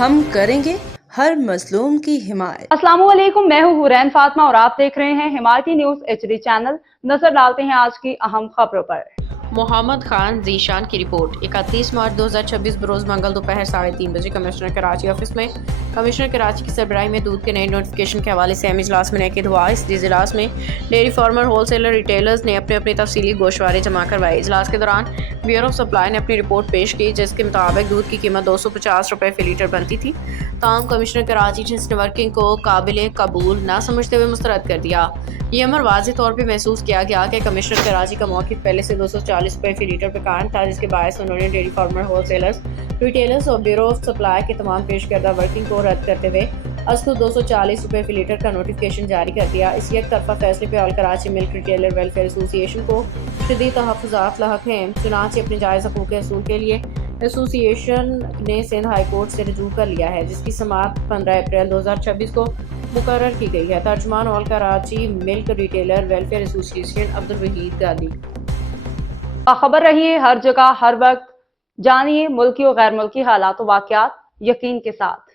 हम करेंगे हर मजलूम की हिमायत। अस्सलाम वालेकुम, मैं हूँ हुरैन फातिमा और आप देख रहे हैं हिमायती न्यूज HD चैनल। नजर डालते हैं आज की अहम खबरों पर। मोहम्मद खान जीशान की रिपोर्ट। 31 मार्च 2026 बरोज मंगल दोपहर 3:30 बजे कमिश्नर कराची ऑफिस में कमिश्नर कराची की सरबराही में दूध के नए नोटिफिकेशन के हवाले से अहम इजलास मुनक़िद हुआ। इस इजलास में डेयरी फार्मर, होलसेलर, रिटेलर्स ने अपने अपने तफसीली गोशवारे जमा करवाए। इजलास के दौरान ब्यूरो ऑफ सप्लाई ने अपनी रिपोर्ट पेश की, जिसके मुताबिक दूध की कीमत 250 रुपये फी लीटर बनती थी। ताहम कमिश्नर कराची ने इस वर्किंग को काबिल कबूल न समझते हुए मुस्तरद कर दिया। ये अमर वाज़ेह तौर पर महसूस किया गया कि कमिश्नर कराची का मौक़िफ़ पहले से 240 रुपये फी लीटर पर कायम था, जिसके बायस उन्होंने डेयरी फार्मर, होलसेलर्स, रिटेलर्स और ब्यूरो ऑफ सप्लाई के तमाम पेश करदा वर्किंग को रद्द करते हुए अस्तु 240 रुपये फी लीटर का नोटिफिकेशन जारी कर दिया। इस एक तरफा फैसले पर all Karachi milk retailer welfare association को शदीद तहफ़्फ़ुज़ात लाहक हैं। चुनांचे अपने जायज़ हकूक़ असूल के लिए एसोसिएशन ने सिंध हाई कोर्ट से रजू कर लिया है, जिसकी समाअत 15 अप्रैल 2026 को मुकर्रर की गई है। तर्जुमान all Karachi milk retailer welfare association Abdul Wahid Gadi. खबर रहिए हर जगह हर वक्त, जानिए मुल्की और गैर मुल्की हालात व वाक़यात यकीन के साथ।